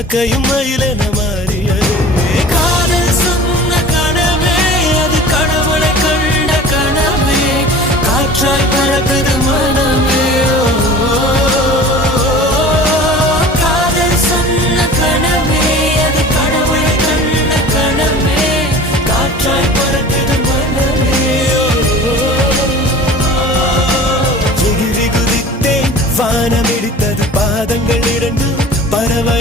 காக்கையும் மயிலென மாறியது. காதல் சொன்ன கனவே அது கடவுளை கண்ட கனவே, காற்றாய் பறக்குது மனமே. காதல் சொன்ன கனவே அது கடவுளை கண்ட கனவே, காற்றாய் பறக்குது மனமே. எகிரி குதித்தேன், வானம் இடித்தது பாதங்கள் இரண்டு, பறவை